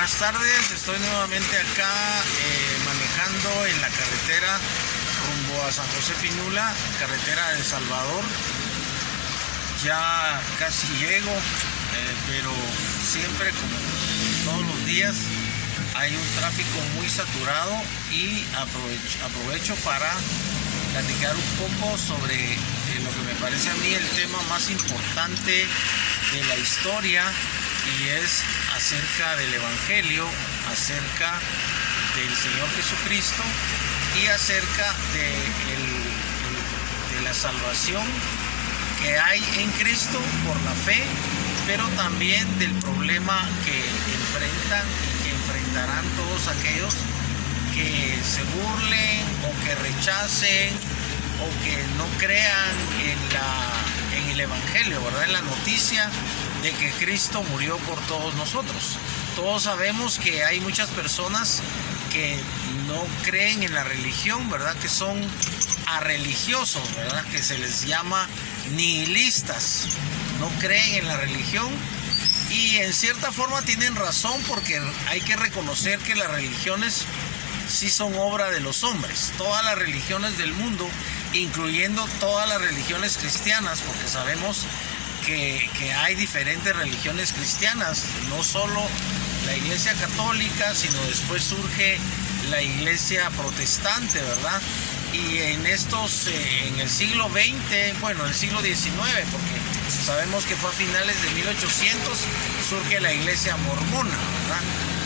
Buenas tardes, estoy nuevamente acá manejando en la carretera rumbo a San José Pinula, carretera de El Salvador. Ya casi llego, pero siempre, como todos los días, hay un tráfico muy saturado y aprovecho para platicar un poco sobre lo que me parece a mí el tema más importante de la historia, y es acerca del Evangelio, acerca del Señor Jesucristo y acerca de la salvación que hay en Cristo por la fe, pero también del problema que enfrentan y que enfrentarán todos aquellos que se burlen o que rechacen o que no crean en el Evangelio, ¿verdad? En la noticia de que Cristo murió por todos nosotros. Todos sabemos que hay muchas personas que no creen en la religión, ¿verdad? Que son arreligiosos, ¿verdad? Que se les llama nihilistas. No creen en la religión y en cierta forma tienen razón, porque hay que reconocer que las religiones sí son obra de los hombres. Todas las religiones del mundo, incluyendo todas las religiones cristianas, porque sabemos que hay diferentes religiones cristianas, no solo la iglesia católica, sino después surge la iglesia protestante, ¿verdad? Y en el siglo XX, bueno, el siglo XIX, porque sabemos que fue a finales de 1800, surge la iglesia mormona, ¿verdad?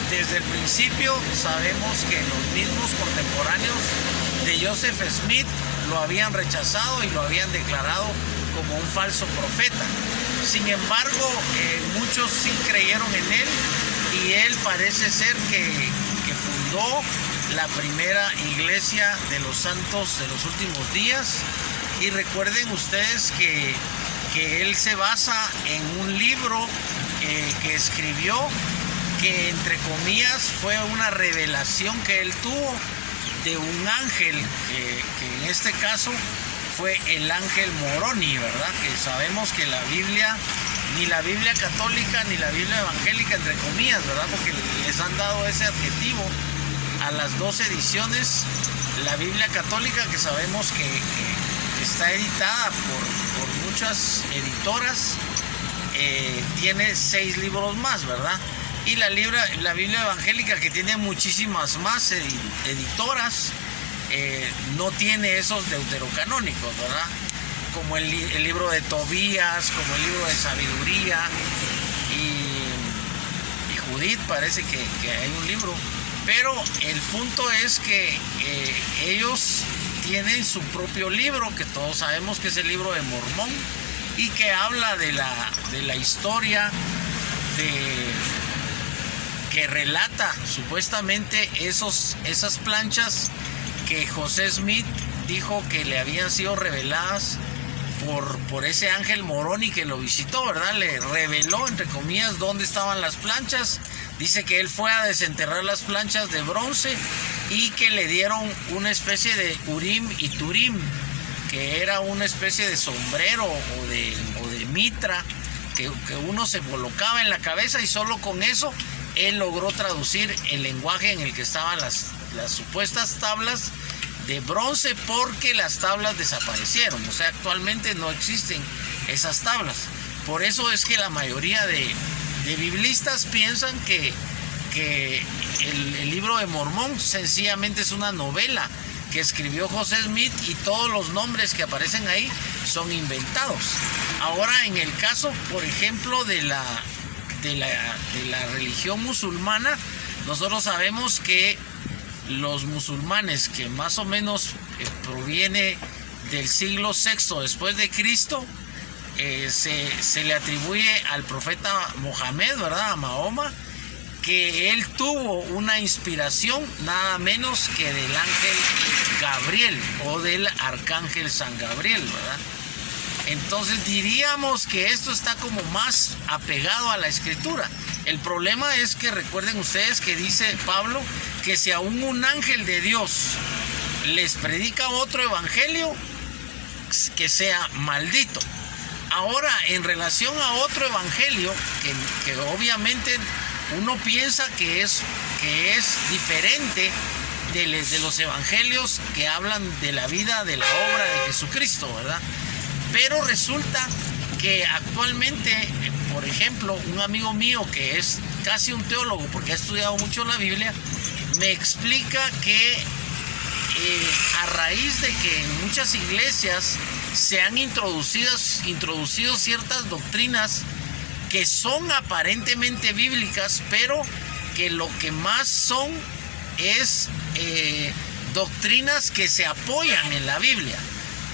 Desde el principio sabemos que los mismos contemporáneos de Joseph Smith lo habían rechazado y lo habían declarado como un falso profeta. Sin embargo, muchos sí creyeron en él, y él parece ser que fundó la primera iglesia de los santos de los últimos días. Y recuerden ustedes que él se basa en un libro que escribió, que entre comillas fue una revelación que él tuvo de un ángel, que en este caso fue el ángel Moroni, ¿verdad? Que sabemos que la Biblia, ni la Biblia católica ni la Biblia evangélica, entre comillas, ¿verdad? Porque les han dado ese adjetivo a las dos ediciones. La Biblia católica, que sabemos que está editada por muchas editoras, tiene 6 libros más, ¿verdad? Y la Biblia evangélica, que tiene muchísimas más editoras, no tiene esos deuterocanónicos, ¿verdad? Como el libro de Tobías, como el libro de Sabiduría y Judith, parece que hay un libro. Pero el punto es que ellos tienen su propio libro, que todos sabemos que es el libro de Mormón, y que habla de la historia que relata supuestamente esas planchas que José Smith dijo que le habían sido reveladas por ese ángel Moroni que lo visitó, ¿verdad? Le reveló, entre comillas, dónde estaban las planchas. Dice que él fue a desenterrar las planchas de bronce y que le dieron una especie de Urim y Turim, que era una especie de sombrero o de mitra que uno se colocaba en la cabeza, y solo con eso él logró traducir el lenguaje en el que estaban las supuestas tablas de bronce, porque las tablas desaparecieron. O sea, actualmente no existen esas tablas. Por eso es que la mayoría de biblistas piensan que el libro de Mormón sencillamente es una novela que escribió José Smith, y todos los nombres que aparecen ahí son inventados. Ahora, en el caso, por ejemplo, de la religión musulmana, nosotros sabemos que los musulmanes, que más o menos proviene del siglo VI después de Cristo, se le atribuye al profeta Mohammed, ¿verdad? A Mahoma, que él tuvo una inspiración nada menos que del ángel Gabriel o del arcángel San Gabriel, ¿verdad? Entonces diríamos que esto está como más apegado a la escritura. El problema es que recuerden ustedes que dice Pablo que si aún un ángel de Dios les predica otro evangelio, que sea maldito. Ahora, en relación a otro evangelio que obviamente uno piensa que es diferente de los evangelios que hablan de la vida, de la obra de Jesucristo, ¿verdad? Pero resulta que actualmente, por ejemplo, un amigo mío que es casi un teólogo porque ha estudiado mucho la Biblia, me explica que a raíz de que en muchas iglesias se han introducido ciertas doctrinas que son aparentemente bíblicas, pero que lo que más son es doctrinas que se apoyan en la Biblia.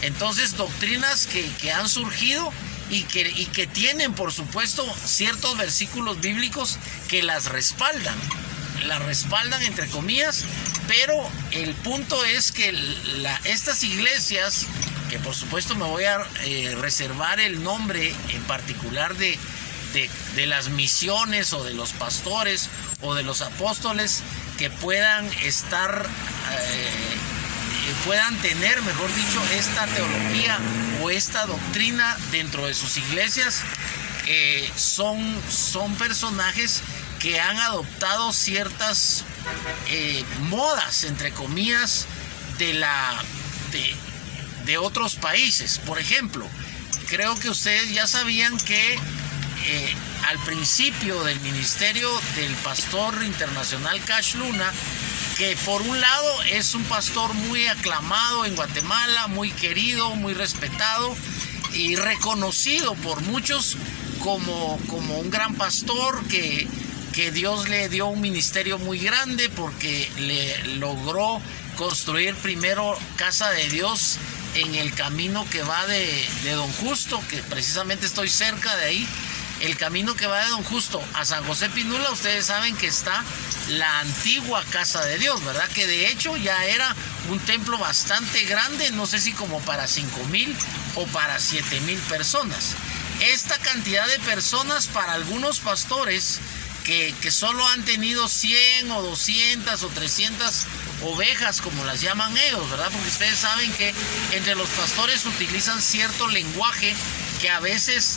Entonces, doctrinas que han surgido y que tienen, por supuesto, ciertos versículos bíblicos que las respaldan entre comillas, pero el punto es que estas iglesias, que por supuesto me voy a reservar el nombre en particular de las misiones o de los pastores o de los apóstoles que puedan tener, mejor dicho, esta teología o esta doctrina dentro de sus iglesias, son personajes que han adoptado ciertas modas, entre comillas, de otros países. Por ejemplo, creo que ustedes ya sabían que al principio del ministerio del pastor internacional Cash Luna, que por un lado es un pastor muy aclamado en Guatemala, muy querido, muy respetado y reconocido por muchos como un gran pastor que Dios le dio un ministerio muy grande porque le logró construir primero Casa de Dios en el camino que va de Don Justo, que precisamente estoy cerca de ahí. El camino que va de Don Justo a San José Pinula, ustedes saben que está la antigua Casa de Dios, ¿verdad? Que de hecho ya era un templo bastante grande, no sé si como para 5,000 o para 7,000 personas. Esta cantidad de personas para algunos pastores que solo han tenido 100 o 200 o 300 ovejas, como las llaman ellos, ¿verdad? Porque ustedes saben que entre los pastores utilizan cierto lenguaje que a veces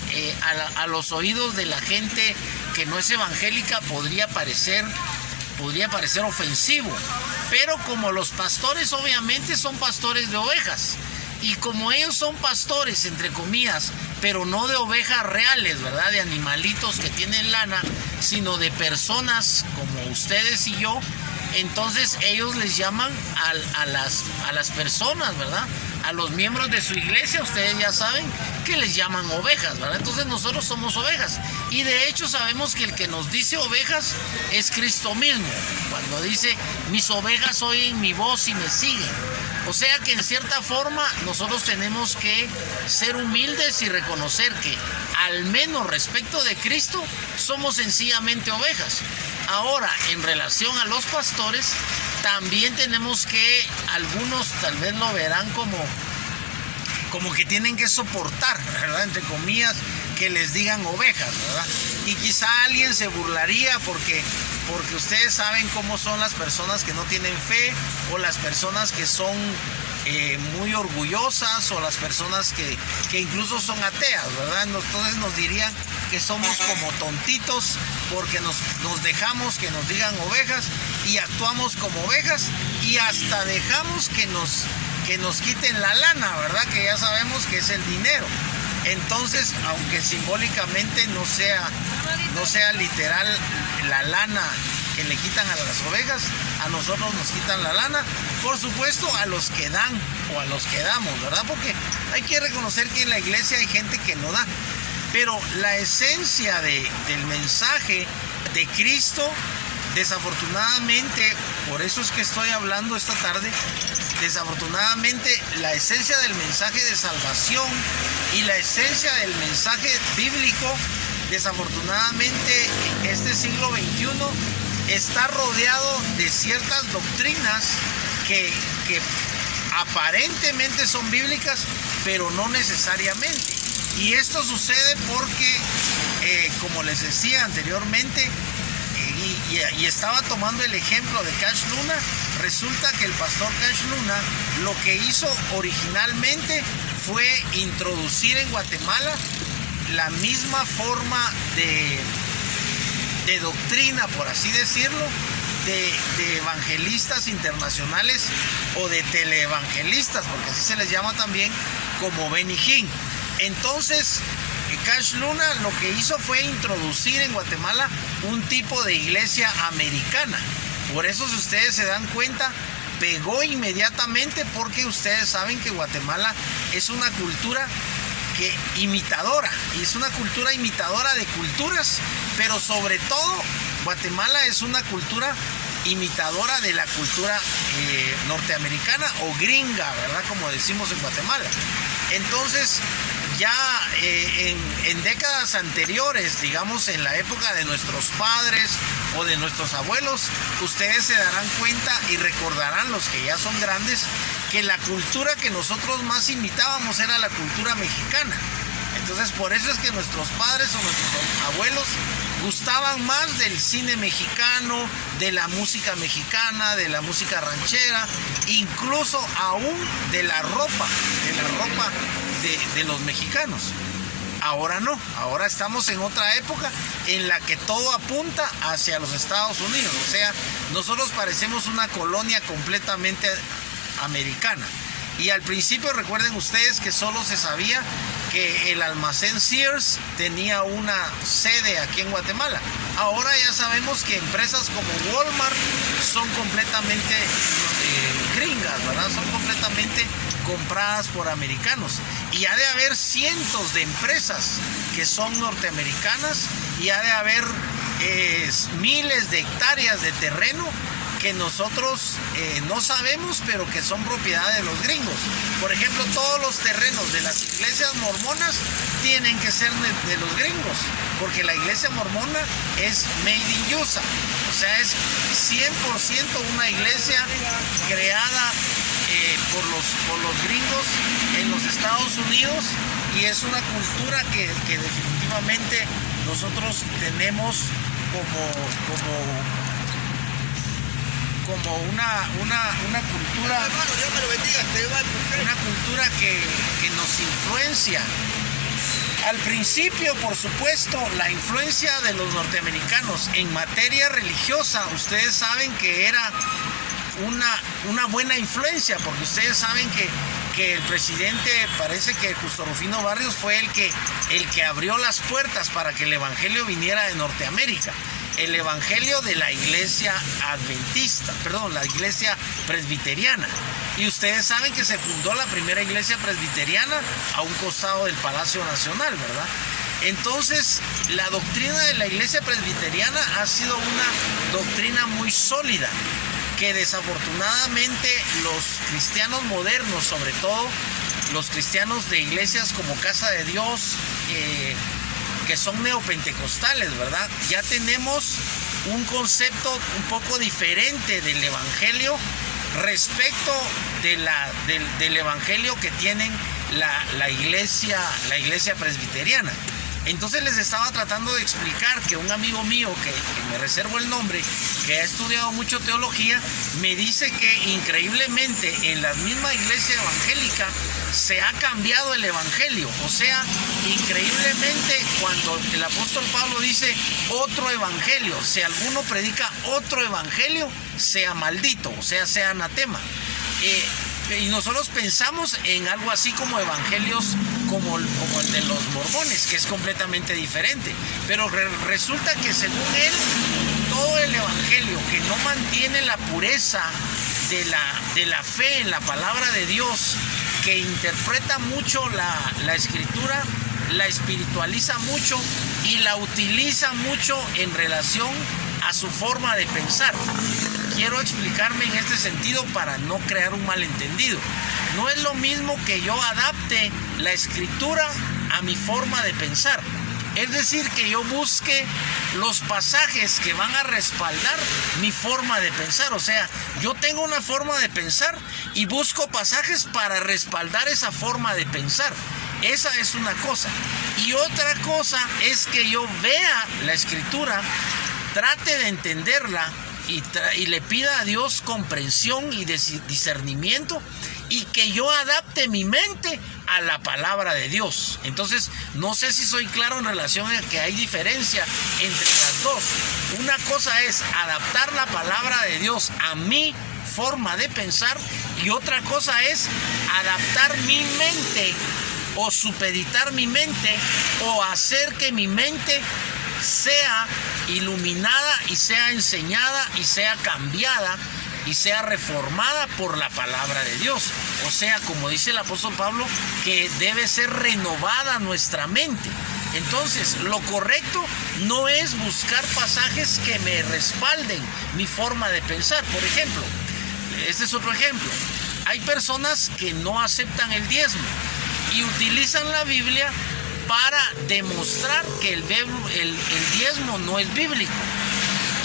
a los oídos de la gente que no es evangélica podría parecer ofensivo. Pero como los pastores obviamente son pastores de ovejas, y como ellos son pastores, entre comillas, pero no de ovejas reales, ¿verdad? De animalitos que tienen lana, sino de personas como ustedes y yo, entonces ellos les llaman a las personas, ¿verdad? A los miembros de su iglesia, ustedes ya saben que les llaman ovejas, ¿verdad? Entonces nosotros somos ovejas. Y de hecho sabemos que el que nos dice ovejas es Cristo mismo, cuando dice, mis ovejas oyen mi voz y me siguen. O sea que en cierta forma nosotros tenemos que ser humildes y reconocer que al menos respecto de Cristo somos sencillamente ovejas. Ahora, en relación a los pastores, también tenemos que, algunos tal vez lo verán como que tienen que soportar, ¿verdad? Entre comillas, que les digan ovejas, ¿verdad? Y quizá alguien se burlaría porque ustedes saben cómo son las personas que no tienen fe, o las personas que son muy orgullosas, o las personas que incluso son ateas, ¿verdad? Entonces nos dirían que somos como tontitos porque nos dejamos que nos digan ovejas y actuamos como ovejas, y hasta dejamos que nos quiten la lana, ¿verdad? Que ya sabemos que es el dinero. Entonces, aunque simbólicamente no sea literal la lana que le quitan a las ovejas, a nosotros nos quitan la lana, por supuesto a los que dan o a los que damos, ¿verdad? Porque hay que reconocer que en la iglesia hay gente que no da, pero la esencia del mensaje de Cristo, desafortunadamente, por eso es que estoy hablando esta tarde, desafortunadamente la esencia del mensaje de salvación y la esencia del mensaje bíblico, desafortunadamente en este siglo XXI está rodeado de ciertas doctrinas que aparentemente son bíblicas, pero no necesariamente. Y esto sucede porque, como les decía anteriormente, y estaba tomando el ejemplo de Cash Luna, resulta que el pastor Cash Luna lo que hizo originalmente fue introducir en Guatemala la misma forma de doctrina, por así decirlo, de evangelistas internacionales o de teleevangelistas, porque así se les llama también, como Benny Hinn. Entonces, Cash Luna lo que hizo fue introducir en Guatemala un tipo de iglesia americana. Por eso, si ustedes se dan cuenta, pegó inmediatamente, porque ustedes saben que Guatemala es una cultura imitadora, y es una cultura imitadora de culturas, pero sobre todo Guatemala es una cultura imitadora de la cultura norteamericana o gringa, ¿verdad? Como decimos en Guatemala. Entonces, ya en décadas anteriores, digamos en la época de nuestros padres o de nuestros abuelos, ustedes se darán cuenta y recordarán, los que ya son grandes, que la cultura que nosotros más imitábamos era la cultura mexicana. Entonces, por eso es que nuestros padres o nuestros abuelos gustaban más del cine mexicano, de la música mexicana, de la música ranchera, incluso aún de la ropa de los mexicanos. Ahora no, ahora estamos en otra época en la que todo apunta hacia los Estados Unidos. O sea, nosotros parecemos una colonia completamente americana. Y al principio, recuerden ustedes que solo se sabía que el almacén Sears tenía una sede aquí en Guatemala. Ahora ya sabemos que empresas como Walmart son completamente gringas, ¿verdad? Son completamente compradas por americanos. Y ha de haber cientos de empresas que son norteamericanas, y ha de haber miles de hectáreas de terreno que nosotros no sabemos, pero que son propiedad de los gringos. Por ejemplo, todos los terrenos de las iglesias mormonas tienen que ser de los gringos, porque la iglesia mormona es made in USA. O sea, es 100% una iglesia creada por los gringos en los Estados Unidos, y es una cultura que definitivamente nosotros tenemos como una cultura, una cultura que nos influencia. Al principio, por supuesto, la influencia de los norteamericanos en materia religiosa, ustedes saben que era una buena influencia, porque ustedes saben que el presidente, parece que Justo Rufino Barrios, fue el que abrió las puertas para que el evangelio viniera de Norteamérica. El evangelio de la iglesia la iglesia presbiteriana. Y ustedes saben que se fundó la primera iglesia presbiteriana a un costado del Palacio Nacional, ¿verdad? Entonces, la doctrina de la iglesia presbiteriana ha sido una doctrina muy sólida, que desafortunadamente los cristianos modernos, sobre todo los cristianos de iglesias como Casa de Dios, que son neopentecostales, ¿verdad? Ya tenemos un concepto un poco diferente del evangelio respecto del evangelio que tienen la iglesia presbiteriana. Entonces les estaba tratando de explicar que un amigo mío, que me reservo el nombre, que ha estudiado mucho teología, me dice que increíblemente en la misma iglesia evangélica se ha cambiado el evangelio. O sea, increíblemente, cuando el apóstol Pablo dice otro evangelio, si alguno predica otro evangelio, sea maldito, o sea anatema. Y nosotros pensamos en algo así como evangelios como el de los mormones, que es completamente diferente. Pero resulta que según él, todo el evangelio que no mantiene la pureza de la fe en la palabra de Dios, que interpreta mucho la escritura, la espiritualiza mucho y la utiliza mucho en relación a su forma de pensar. Quiero explicarme en este sentido para no crear un malentendido. No es lo mismo que yo adapte la escritura a mi forma de pensar. Es decir, que yo busque los pasajes que van a respaldar mi forma de pensar. O sea, yo tengo una forma de pensar y busco pasajes para respaldar esa forma de pensar. Esa es una cosa. Y otra cosa es que yo vea la escritura, trate de entenderla y le pida a Dios comprensión y discernimiento, y que yo adapte mi mente a la palabra de Dios. Entonces, no sé si soy claro en relación a que hay diferencia entre las dos. Una cosa es adaptar la palabra de Dios a mi forma de pensar, y otra cosa es adaptar mi mente o supeditar mi mente o hacer que mi mente sea iluminada y sea enseñada y sea cambiada y sea reformada por la palabra de Dios. O sea, como dice el apóstol Pablo, que debe ser renovada nuestra mente. Entonces, lo correcto no es buscar pasajes que me respalden mi forma de pensar. Por ejemplo, este es otro ejemplo. Hay personas que no aceptan el diezmo y utilizan la Biblia para demostrar que el diezmo no es bíblico.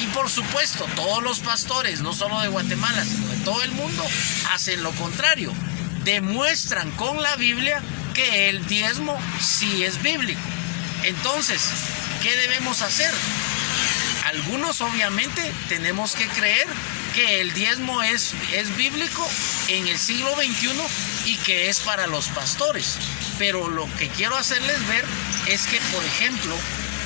Y por supuesto, todos los pastores, no solo de Guatemala, sino de todo el mundo, hacen lo contrario. Demuestran con la Biblia que el diezmo sí es bíblico. Entonces, ¿qué debemos hacer? Algunos obviamente tenemos que creer que el diezmo es bíblico en el siglo XXI y que es para los pastores. Pero lo que quiero hacerles ver es que, por ejemplo,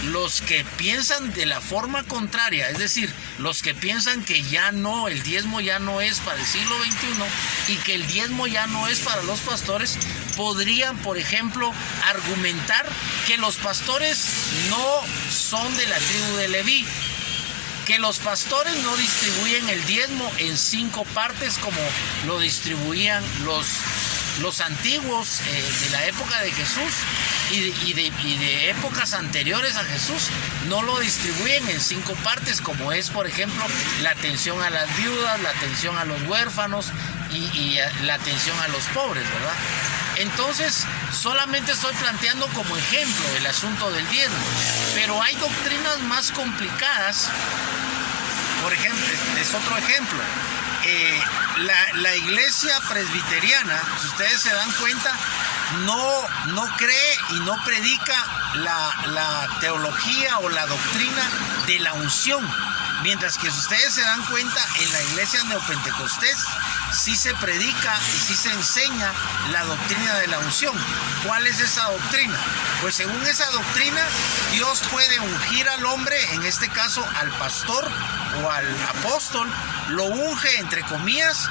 los que piensan de la forma contraria, es decir, los que piensan que ya no, el diezmo ya no es para el siglo XXI y que el diezmo ya no es para los pastores, podrían, por ejemplo, argumentar que los pastores no son de la tribu de Leví, que los pastores no distribuyen el diezmo en 5 partes como lo distribuían los antiguos de la época de Jesús y de épocas anteriores a Jesús. No lo distribuyen en 5 partes como es, por ejemplo, la atención a las viudas, la atención a los huérfanos y la atención a los pobres, ¿verdad? Entonces, solamente estoy planteando como ejemplo el asunto del diezmo, pero hay doctrinas más complicadas. Por ejemplo, es otro ejemplo. La iglesia presbiteriana, si ustedes se dan cuenta, no cree y no predica la teología o la doctrina de la unción. Mientras que si ustedes se dan cuenta, en la iglesia neopentecostés sí se predica y sí se enseña la doctrina de la unción. ¿Cuál es esa doctrina? Pues según esa doctrina, Dios puede ungir al hombre, en este caso al pastor o al apóstol, lo unge entre comillas,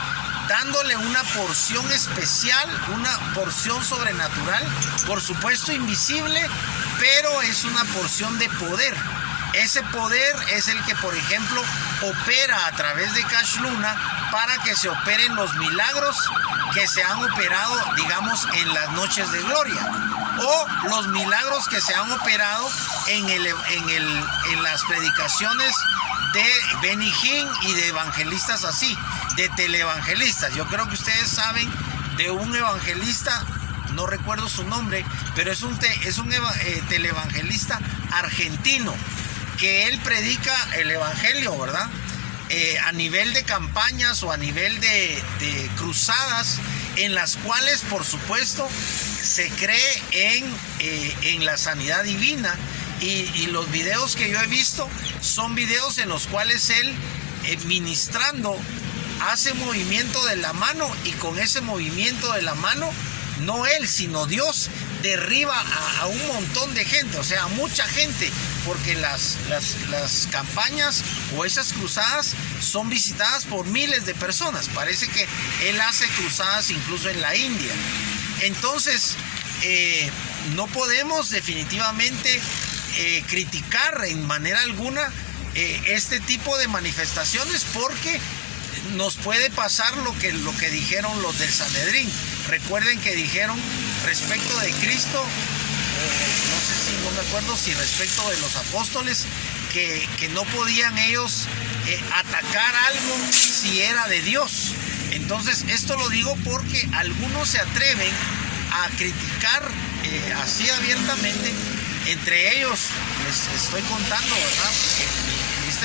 dándole una porción especial, una porción sobrenatural, por supuesto invisible, pero es una porción de poder. Ese poder es el que, por ejemplo, opera a través de Cash Luna para que se operen los milagros que se han operado, digamos, en las noches de gloria, o los milagros que se han operado en las predicaciones de Benny Hinn y de evangelistas así, de teleevangelistas. Yo creo que ustedes saben de un evangelista, no recuerdo su nombre, pero es un teleevangelista argentino, que él predica el evangelio, ¿verdad? A nivel de campañas o a nivel de cruzadas, en las cuales, por supuesto, se cree en la sanidad divina. Y los videos que yo he visto son videos en los cuales él, ministrando, hace movimiento de la mano, y con ese movimiento de la mano, no él, sino Dios, derriba a un montón de gente, o sea, a mucha gente, porque las campañas o esas cruzadas son visitadas por miles de personas. Parece que él hace cruzadas incluso en la India. Entonces, no podemos definitivamente criticar en manera alguna este tipo de manifestaciones, porque nos puede pasar lo que dijeron los del Sanedrín. Recuerden que dijeron respecto de Cristo, no me acuerdo si respecto de los apóstoles, que no podían ellos atacar algo si era de Dios. Entonces, esto lo digo porque algunos se atreven a criticar así abiertamente. Entre ellos, les estoy contando, ¿verdad?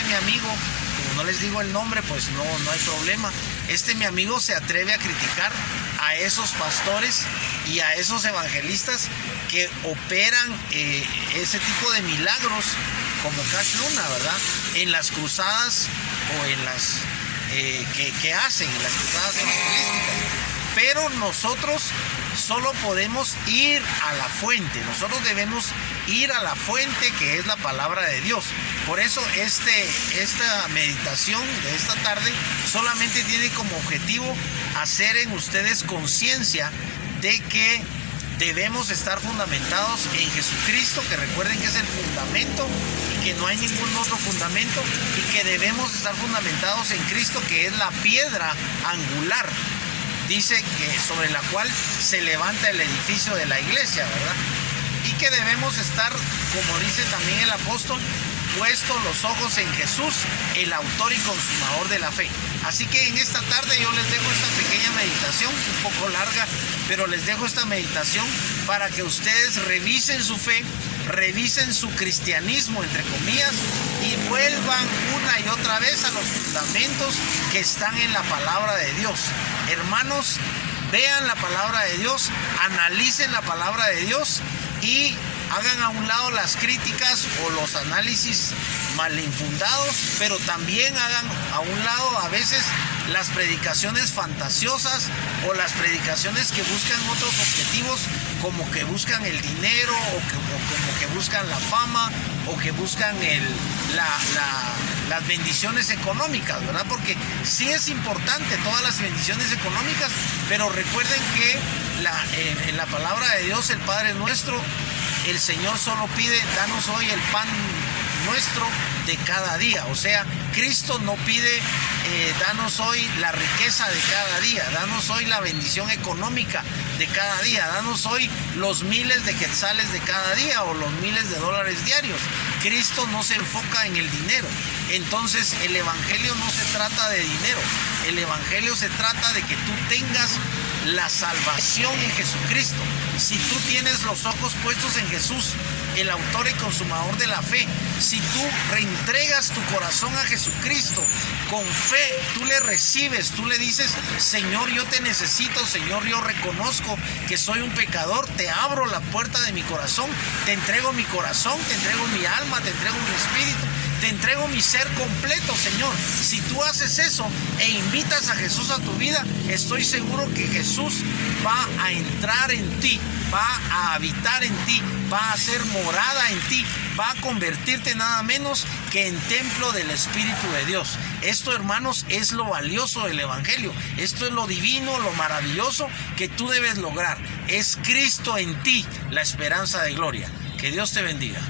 Mi amigo, como no les digo el nombre, pues no hay problema. Mi amigo se atreve a criticar a esos pastores y a esos evangelistas que operan ese tipo de milagros como Cash Luna, ¿verdad? En las cruzadas o en las que hacen, en las cruzadas evangelísticas. Pero nosotros solo podemos ir a la fuente. Nosotros debemos ir a la fuente que es la palabra de Dios. Por eso esta meditación de esta tarde solamente tiene como objetivo hacer en ustedes conciencia de que debemos estar fundamentados en Jesucristo, que recuerden que es el fundamento y que no hay ningún otro fundamento, y que debemos estar fundamentados en Cristo, que es la piedra angular, dice, que sobre la cual se levanta el edificio de la iglesia, ¿verdad? Y que debemos estar, como dice también el apóstol, puestos los ojos en Jesús, el autor y consumador de la fe. Así que en esta tarde yo les dejo esta pequeña meditación, un poco larga, pero les dejo esta meditación para que ustedes revisen su fe, revisen su cristianismo, entre comillas, y vuelvan una y otra vez a los fundamentos que están en la palabra de Dios. Hermanos, vean la palabra de Dios, analicen la palabra de Dios y hagan a un lado las críticas o los análisis malinfundados, pero también hagan a un lado a veces las predicaciones fantasiosas o las predicaciones que buscan otros objetivos, como que buscan el dinero o como que buscan la fama o que buscan las bendiciones económicas, ¿verdad? Porque sí es importante todas las bendiciones económicas, pero recuerden que en la palabra de Dios, el Padre nuestro, el Señor solo pide: danos hoy el pan nuestro de cada día. O sea, Cristo no pide danos hoy la riqueza de cada día, danos hoy la bendición económica de cada día, danos hoy los miles de quetzales de cada día o los miles de dólares diarios. Cristo no se enfoca en el dinero. Entonces el evangelio no se trata de dinero, el evangelio se trata de que tú tengas la salvación en Jesucristo. Si tú tienes los ojos puestos en Jesús, el autor y consumador de la fe, si tú reentregas tu corazón a Jesucristo con fe, tú le recibes, tú le dices: Señor, yo te necesito, Señor, yo reconozco que soy un pecador, te abro la puerta de mi corazón, te entrego mi corazón, te entrego mi alma, te entrego mi espíritu, te entrego mi ser completo, Señor. Si tú haces eso e invitas a Jesús a tu vida, estoy seguro que Jesús va a entrar en ti, va a habitar en ti, va a hacer morada en ti, va a convertirte nada menos que en templo del Espíritu de Dios. Esto, hermanos, es lo valioso del evangelio. Esto es lo divino, lo maravilloso que tú debes lograr. Es Cristo en ti, la esperanza de gloria. Que Dios te bendiga.